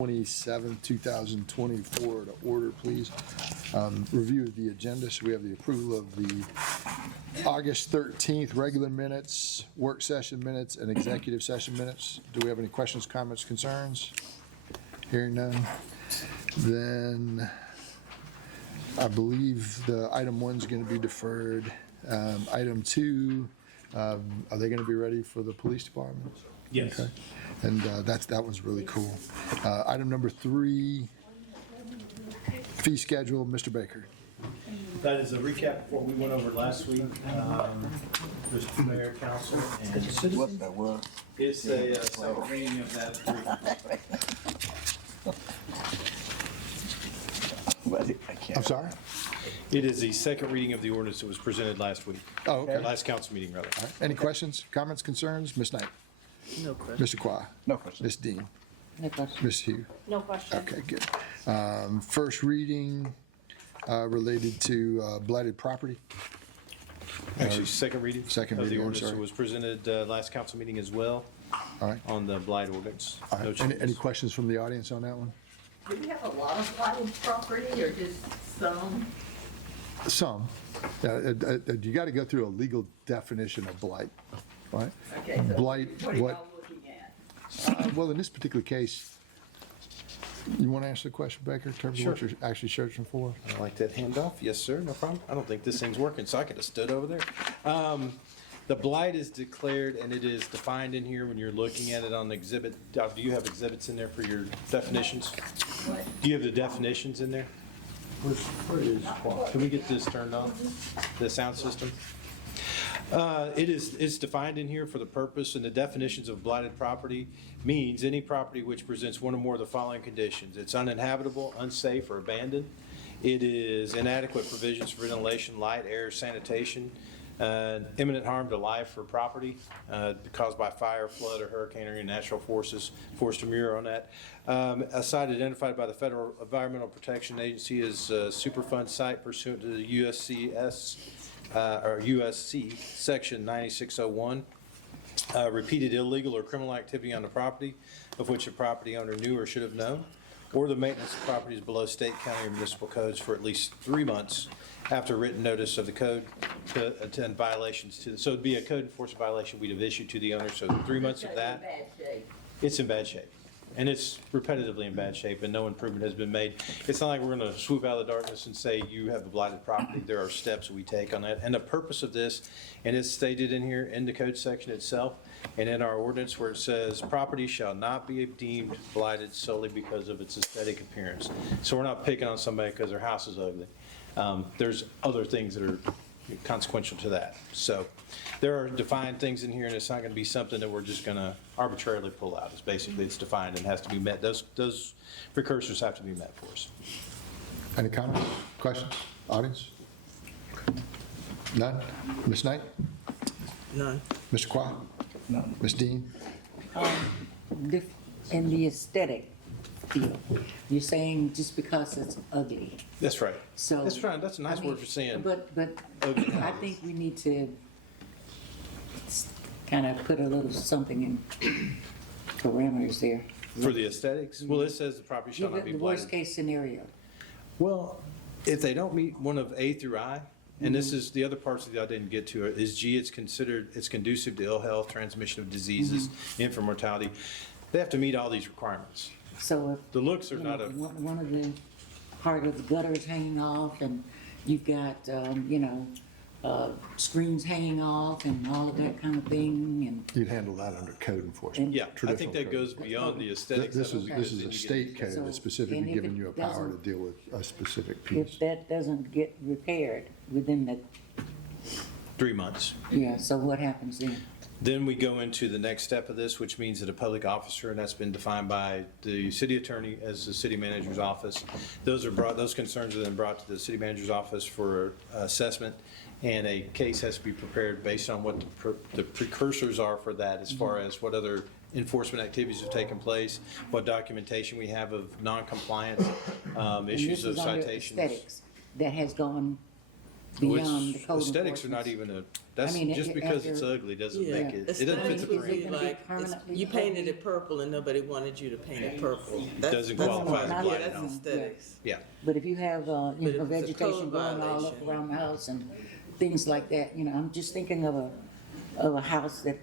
27, 2024 to order, please. Review of the agenda. So we have the approval of the August 13th regular minutes, work session minutes, and executive session minutes. Do we have any questions, comments, concerns? Hearing none. Then I believe the item 1 is going to be deferred. Item 2, are they going to be ready for the police department? Yes. Okay. And that was really cool. Item number 3, fee schedule, Mr. Baker. That is a recap of what we went over last week, Mr. Mayor, Council, and citizens. That was. It's a second reading of that agreement. I can't. I'm sorry? It is the second reading of the ordinance that was presented last week. Oh, okay. Last council meeting, rather. All right. Any questions, comments, concerns? Ms. Knight? No question. Mr. Qua? No question. Ms. Dean? No question. Ms. Hugh? No question. Okay, good. First reading related to blighted property. Actually, second reading. Second of reading, the I'm ordinance that sorry. was presented last council meeting as well All right. on the blight ordinance. All No right. Any changes. questions from the audience on that one? Do we have a lot of blighted property or just some? Some. You got to go through a legal definition of blight, right? Okay, so Blight, what are what- y'all looking at? Well, in this particular case, you want to answer the question, Baker, in terms of what Sure. you're actually searching for? I like that handoff. Yes, sir, no problem. I don't think this thing's working, so I could have stood over there. The blight is declared, and it is defined in here when you're looking at it on the exhibit. Do you have exhibits in there for your definitions? What? Do you have the definitions in there? Where is Paul? Can we get this turned on, the sound system? It's defined in here for the purpose, and the definitions of blighted property means any property which presents one or more of the following conditions. It's uninhabitable, unsafe, or abandoned. It is inadequate provisions for ventilation, light, air, sanitation, imminent harm to life or property caused by fire, flood, or hurricane, or any natural forces. Forced demur on that. A site identified by the Federal Environmental Protection Agency as a Superfund site pursuant to the USC Section 9601. Repeated illegal or criminal activity on the property of which the property owner knew or should have known, or the maintenance of properties below state, county, or municipal codes for at least 3 months after written notice of the code to attend violations to, so it'd be a code enforcement violation we'd have issued to the owner, so 3 months of that. Bad shape. It's in bad shape. And it's repetitively in bad shape, and no improvement has been made. It's not like we're going to swoop out of the darkness and say, you have a blighted property. There are steps we take on that. And the purpose of this, and it's stated in here in the code section itself, and in our ordinance where it says, property shall not be deemed blighted solely because of its aesthetic appearance. So we're not picking on somebody because their house is ugly. There's other things that are consequential to that. So there are defined things in here, and it's not going to be something that we're just going to arbitrarily pull out. It's basically, it's defined and has to be met. Those precursors have to be met for us. Any comments, questions, audience? None? Ms. Knight? None. Mr. Qua? None. Ms. Dean? In the aesthetic field, you're saying just because it's ugly. That's right. So. That's right. That's a nice I mean, word for saying. But ugly. I think we need to kind of put a little something in parameters there. For the aesthetics? Well, it says the property shall Give not it be the worst blighted. case scenario. Well, if they don't meet one of A through I, and this is the other parts that I didn't get to, is G, it's conducive to ill health, transmission of diseases, infant mortality. They have to meet all these requirements. So if. The looks are you not know, a, One of the, part of the gutter is hanging off, and you've got, screens hanging off and all of that kind of thing, and. You'd handle that under code enforcement. yeah, I traditional think that code. goes beyond the aesthetics. This of is, it, this because is then a you state get- code So, that's specifically and if giving it you a power to doesn't- deal with a specific If piece. that doesn't get repaired within the, 3 months. yeah, so what happens then? Then we go into the next step of this, which means that a public officer, and that's been defined by the city attorney as the city manager's office. Those concerns are then brought to the city manager's office for assessment, and a case has to be prepared based on what the precursors are for that, as far as what other enforcement activities have taken place, what documentation we have of non-compliance, And issues this of is under citations. aesthetics that has gone beyond the code Aesthetics are not enforcement. even that's I mean, just because it's after- ugly doesn't Yeah, make it doesn't fit aesthetics the would frame. be gonna be like, permanently you painted ugly? it purple and nobody wanted you to paint it purple. Doesn't That's- qualify as not blighted Yeah, that's home. aesthetics. Yeah. But if you have, But you if know, it's a vegetation code growing all up violation. around the house and things like that, you know, I'm just thinking of a house that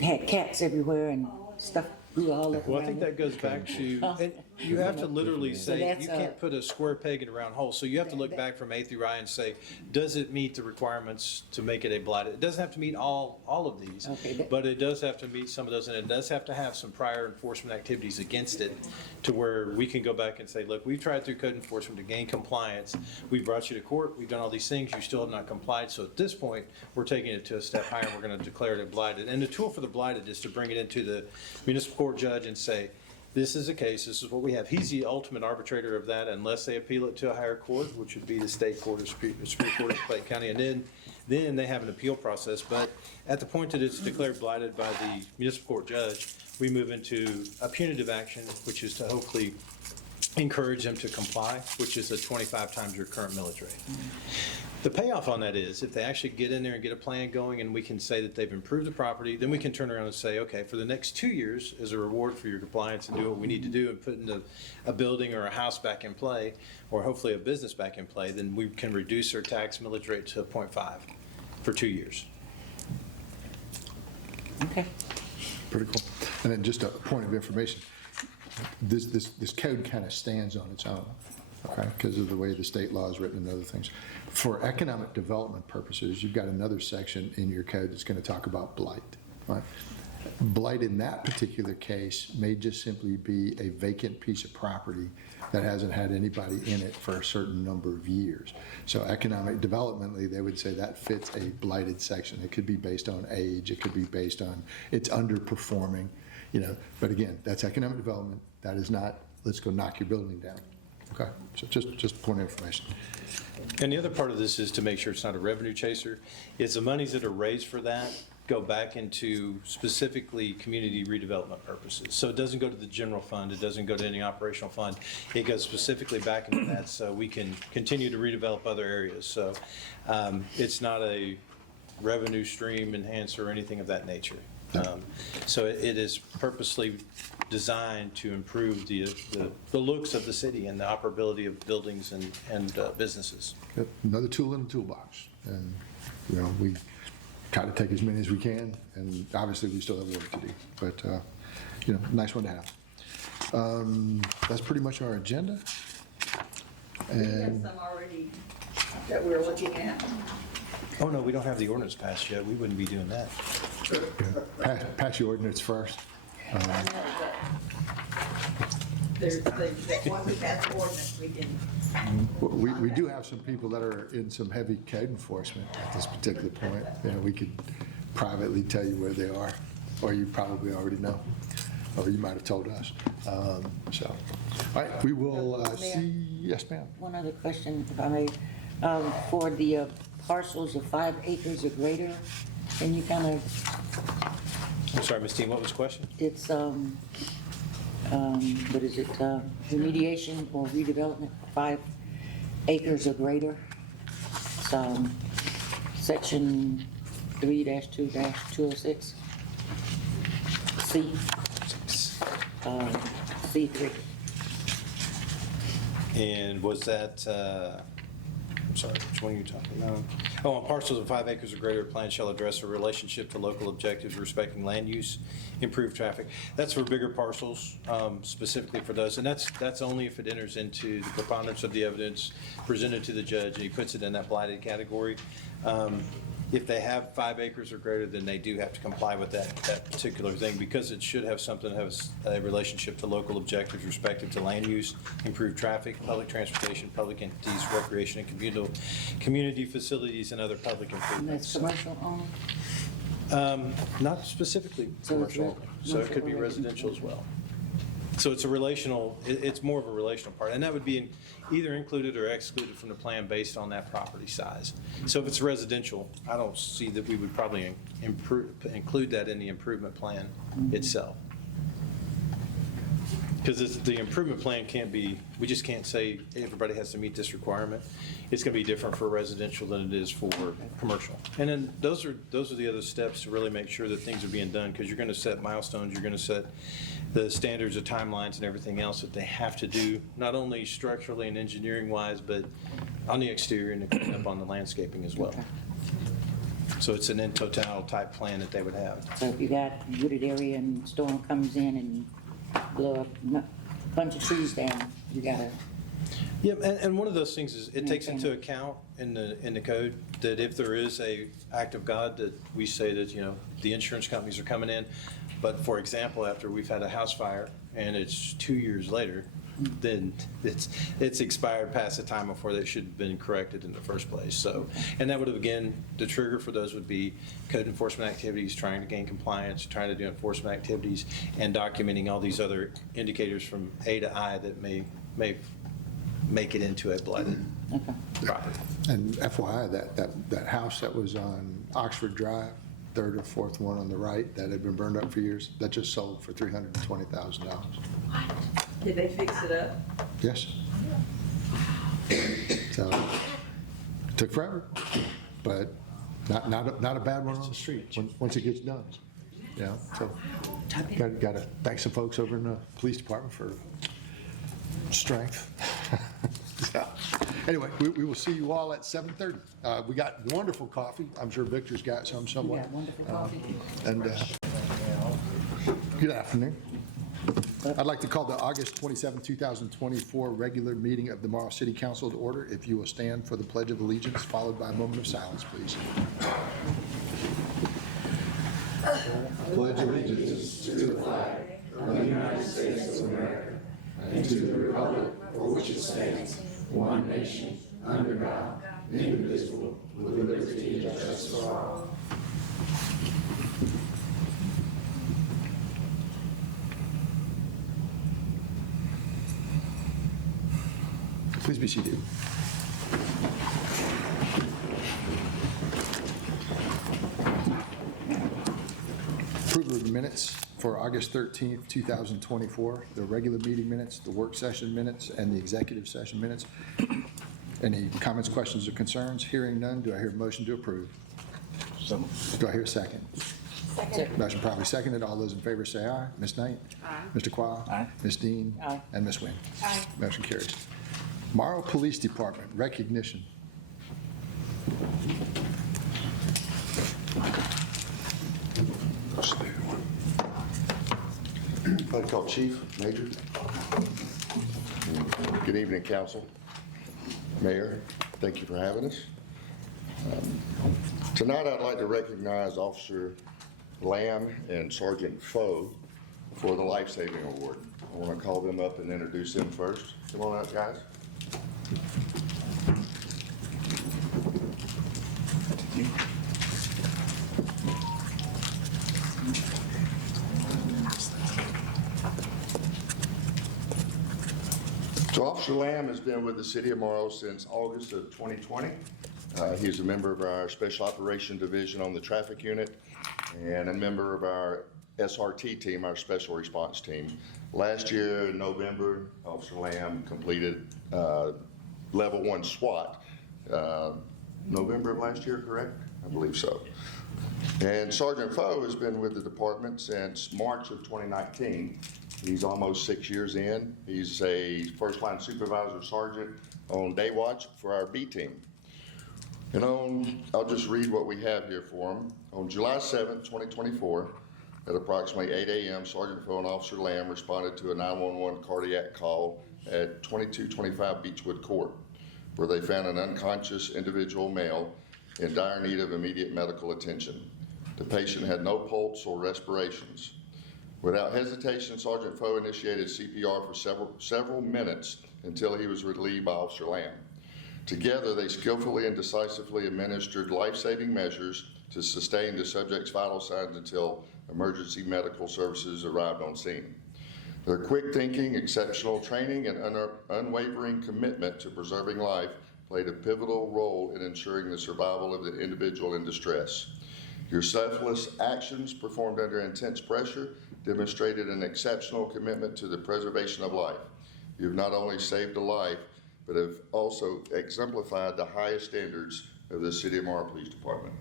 had cats everywhere and stuff grew all up Well, I around think it. that goes back to, and you have to literally say, that's you can't put a square peg in a round hole. So you have to look back from A through I and say, does it meet the requirements to make it a blighted? It doesn't have to meet all of these, Okay, that- but it does have to meet some of those, and it does have to have some prior enforcement activities against it to where we can go back and say, look, we've tried through code enforcement to gain compliance. We brought you to court, we've done all these things, you still have not complied. So at this point, we're taking it to a step higher, and we're going to declare it blighted. And the tool for the blighted is to bring it into the municipal court judge and say, this is a case, this is what we have. He's the ultimate arbitrator of that unless they appeal it to a higher court, which would be the state court or Supreme Court of Clayton County. And then they have an appeal process. But at the point that it's declared blighted by the municipal court judge, we move into a punitive action, which is to hopefully encourage them to comply, which is a 25 times your current millage rate. The payoff on that is, if they actually get in there and get a plan going, and we can say that they've improved the property, then we can turn around and say, okay, for the next 2 years, as a reward for your compliance and do what we need to do and put a building or a house back in play, or hopefully a business back in play, then we can reduce our tax millage rate to 0.5 for 2 years. Okay. Pretty cool. And then just a point of information, this code kind of stands on its own, okay, because of the way the state law is written and other things. For economic development purposes, you've got another section in your code that's going to talk about blight, right? Blight in that particular case may just simply be a vacant piece of property that hasn't had anybody in it for a certain number of years. So economic developmentally, they would say that fits a blighted section. It could be based on age, it could be based on it's underperforming, you know, but again, that's economic development. That is not, let's go knock your building down. Okay, so just a point of information. And the other part of this is to make sure it's not a revenue chaser, is the monies that are raised for that go back into specifically community redevelopment purposes. So it doesn't go to the general fund, it doesn't go to any operational fund, it goes specifically back into that so we can continue to redevelop other areas. So it's not a revenue stream enhancer or anything of that nature. So it is purposely designed to improve the looks of the city and the operability of buildings and businesses. Yep, another tool in the toolbox. And, you know, we try to take as many as we can, and obviously we still have work to do. But, you know, nice one to have. That's pretty much our agenda. We have And some already that we're looking at. Oh, no, we don't have the ordinance passed yet, we wouldn't be doing that. pass your ordinance first. There's, that once we pass the ordinance, we can, We do have some people that are in some heavy code enforcement at this particular point. You know, we could privately tell you where they are, or you probably already know, or you might have told us. So, all right, we will see, yes, ma'am. One other question, if I may. For the parcels of 5 acres or greater, can you kind of, I'm sorry, Ms. Dean, what was the question? it's, what is it, remediation or redevelopment for 5 acres or greater? It's, section 3-2-206. C, C3. And was that, I'm sorry, which one are you talking about? Oh, on parcels of 5 acres or greater, plan shall address a relationship to local objectives respecting land use, improve traffic. That's for bigger parcels, specifically for those. And that's only if it enters into the preponderance of the evidence presented to the judge, and he puts it in that blighted category. If they have 5 acres or greater, then they do have to comply with that particular thing, because it should have something that has a relationship to local objectives respective to land use, improved traffic, public transportation, public entities, recreation, and community facilities, and other public And improvements. that's commercial only? Not specifically So it's commercial, so it could be residential as well. So it's a relational, it's more of a relational part, and that would be either included or excluded from the plan based on that property size. So if it's residential, I don't see that we would probably include that in the improvement plan itself. Because the improvement plan can't be, we just can't say everybody has to meet this requirement. It's going to be different for residential than it is for commercial. And then those are the other steps to really make sure that things are being done, because you're going to set milestones, you're going to set the standards of timelines and everything else that they have to do, not only structurally and engineering wise, but on the exterior and the cleanup on the landscaping as well. So it's an in total type plan that they would have. So if you got wooded area and storm comes in and blow a bunch of trees down, you gotta, Yep, and one of those things is, it takes into account in the code that if there is a act of God, that we say that, the insurance companies are coming in. But for example, after we've had a house fire and it's 2 years later, then it's expired past the time before they should have been corrected in the first place. So, and that would have, again, the trigger for those would be code enforcement activities, trying to gain compliance, trying to do enforcement activities, and documenting all these other indicators from A to I that may make it into a blighted property. And FYI, that house that was on Oxford Drive, third or fourth one on the right, that had been burned up for years, that just sold for $320,000. Did they fix it up? Yes. So, took forever, but not a bad one on the street, once it gets done. So, got to thank some folks over in the police department for strength. So, anyway, we will see you all at 7:30. We got wonderful coffee. I'm sure Victor's got some somewhere. yeah, wonderful coffee. And good afternoon. I'd like to call the August 27, 2024 regular meeting of the Morrow City Council to order. If you will stand for the Pledge of Allegiance, followed by a moment of silence, please. Pledge allegiance to the flag of the United States of America and to the republic for which it stands, one nation, under God, indivisible, with liberty and justice for all. Please be seated. Approval of the minutes for August 13th, 2024, the regular meeting minutes, the work session minutes, and the executive session minutes. Any comments, questions, or concerns? Hearing none, do I hear a motion to approve? Do I hear a second? Second. Motion properly seconded. All those in favor say aye. Ms. Knight? Aye. Mr. Quah? Aye. Ms. Dean? Aye. And Ms. Nguyen? Aye. Motion carries. Morrow Police Department, recognition. I'd like to call Chief, Major. Good evening, Council, Mayor. Thank you for having us. Tonight, I'd like to recognize Officer Lamb and Sergeant Foe for the Life Saving Award. I want to call them up and introduce them first. Come on up, guys. So Officer Lamb has been with the City of Morrow since August of 2020. He's a member of our Special Operation Division on the traffic unit and a member of our SRT team, our Special Response Team. Last year in November, Officer Lamb completed Level 1 SWAT. November of last year, correct? I believe so. And Sergeant Foe has been with the department since March of 2019. He's almost 6 years in. He's a first-line supervisor sergeant on day watch for our B team. And I'll just read what we have here for him. On July 7th, 2024, at approximately 8 a.m., Sergeant Foe and Officer Lamb responded to a 911 cardiac call at 2225 Beechwood Court, where they found an unconscious individual male in dire need of immediate medical attention. The patient had no pulse or respirations. Without hesitation, Sergeant Foe initiated CPR for several minutes until he was relieved by Officer Lamb. Together, they skillfully and decisively administered life-saving measures to sustain the subject's vital signs until emergency medical services arrived on scene. Their quick thinking, exceptional training, and unwavering commitment to preserving life played a pivotal role in ensuring the survival of the individual in distress. Your selfless actions performed under intense pressure demonstrated an exceptional commitment to the preservation of life. You have not only saved a life, but have also exemplified the highest standards of the City of Morrow Police Department.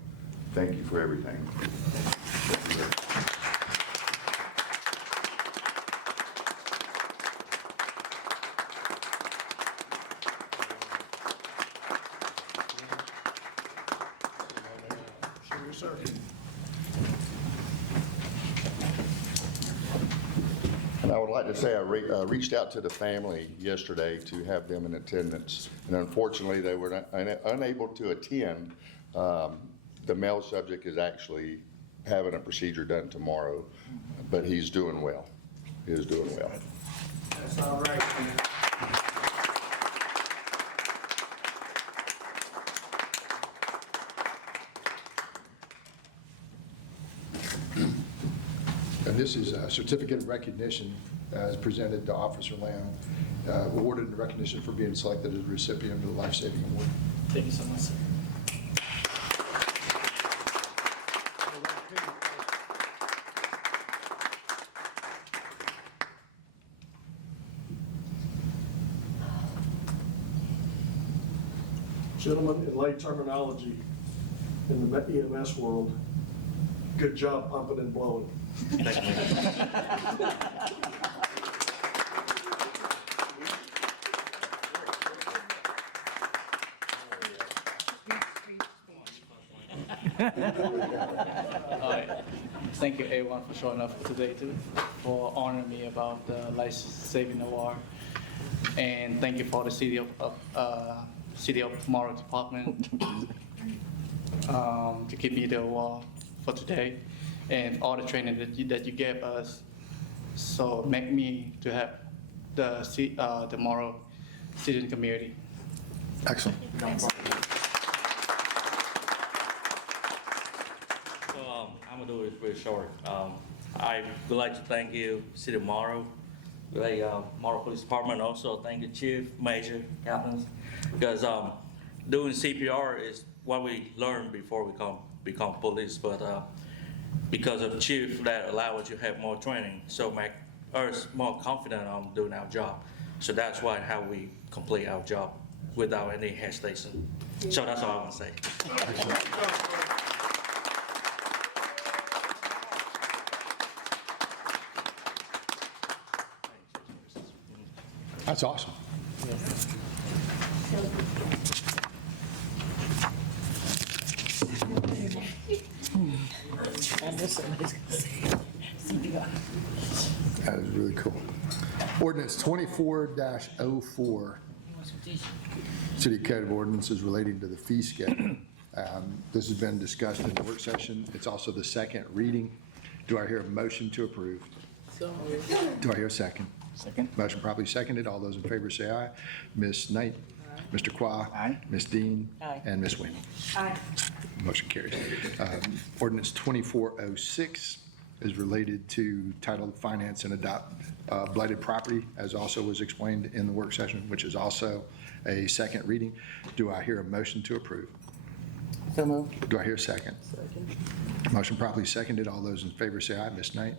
Thank you for everything. And I would like to say I reached out to the family yesterday to have them in attendance, and unfortunately, they were unable to attend. The male subject is actually having a procedure done tomorrow, but he's doing well. He is doing well. That's all right, man. And this is a certificate of recognition as presented to Officer Lamb, awarded in recognition for being selected as recipient of the Life Saving Award. Thank you so much, sir. Gentlemen, in lay terminology, in the EMS world, good job pumping and blowing. Thank you, everyone, for showing up today, too, for honoring me about the life-saving award. And thank you for the City of Morrow Department to give me the award for today, and all the training that you gave us. So make me to have the Morrow student community. Excellent. So I'm gonna do it really short. I would like to thank you, City of Morrow, Morrow Police Department. Also, thank you, Chief, Major, Captains, because doing CPR is what we learned before we become police. But because of Chief, that allowed us to have more training, so make us more confident on doing our job. So that's how we complete our job without any hesitation. So that's all I want to say. That's awesome. I know somebody's gonna say CPR. That is really cool. Ordinance 24-04, City Code of Ordinances relating to the fee schedule. This has been discussed in the work session. It's also the second reading. Do I hear a motion to approve? So moved. Do I hear a second? Second. Motion properly seconded. All those in favor say aye. Ms. Knight? Mr. Qua? Aye. Ms. Dean? Aye. And Ms. Wynn? Aye. Motion carries. Ordinance 2406 is related to title, finance, and adopt blighted property, as also was explained in the work session, which is also a second reading. Do I hear a motion to approve? So moved. Do I hear a second? Second. Motion properly seconded. All those in favor say aye. Ms. Knight?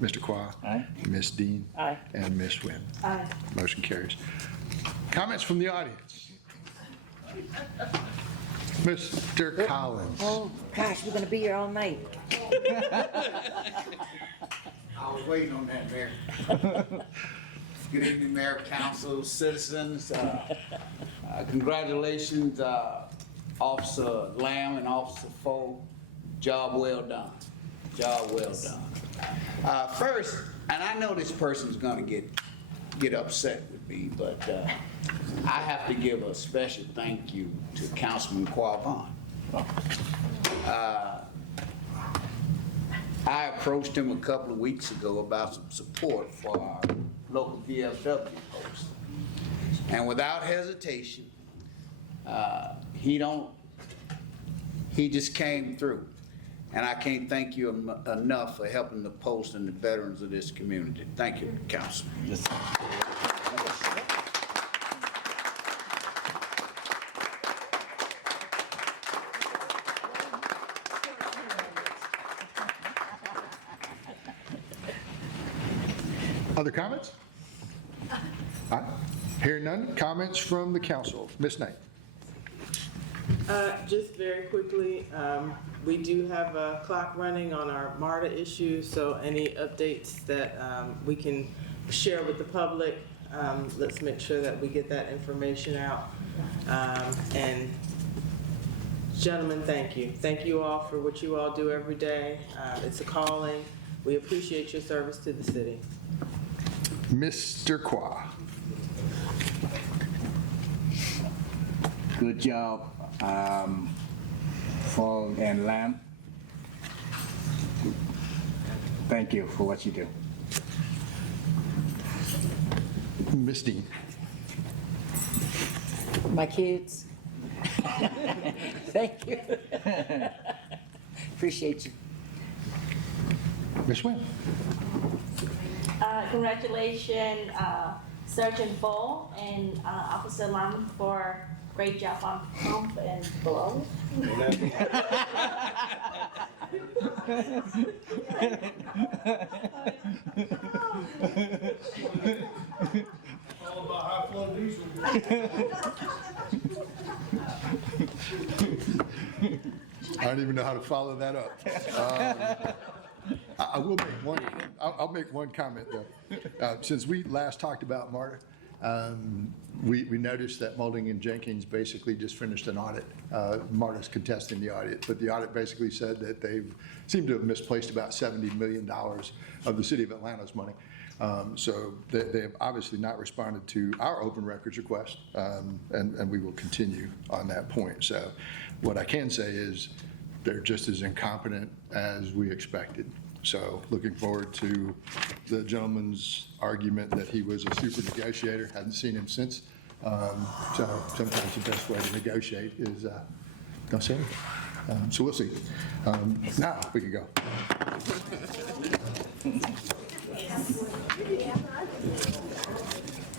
Mr. Qua? Aye. Ms. Dean? Aye. And Ms. Wynn? Aye. Motion carries. Comments from the audience? Mr. Collins? Oh, gosh, we're gonna be here all night. I was waiting on that, Mayor. Good evening, Mayor, Council, citizens. Congratulations, Officer Lamb and Officer Foe. Job well done. Job well done. First, and I know this person's gonna get upset with me, but I have to give a special thank you to Councilman Quavon. I approached him a couple of weeks ago about some support for our local VFW post. And without hesitation, he just came through. And I can't thank you enough for helping the post and the veterans of this community. Thank you, Councilman. Other comments? All right. Hearing none, comments from the council. Ms. Knight. Just very quickly, we do have a clock running on our MARTA issue, so any updates that we can share with the public, let's make sure that we get that information out. And gentlemen, thank you. Thank you all for what you all do every day. It's a calling. We appreciate your service to the city. Mr. Qua. Good job, Fall and Lamb. Thank you for what you do. Ms. Dean. My kids. Thank you. Appreciate you. Ms. Wynn. Congratulations, Sergeant Bull and Officer Lam for great job on pump and blow. All about high flow diesel. I don't even know how to follow that up. I will make one, I'll make one comment though. Since we last talked about MARTA, we noticed that Molding and Jenkins basically just finished an audit. MARTA's contesting the audit, but the audit basically said that they've seemed to have misplaced about $70 million of the city of Atlanta's money. So they have obviously not responded to our open records request, and we will continue on that point. So what I can say is they're just as incompetent as we expected. So looking forward to the gentleman's argument that he was a super negotiator. Hadn't seen him since. So sometimes the best way to negotiate is don't say anything. So we'll see. Now we can go.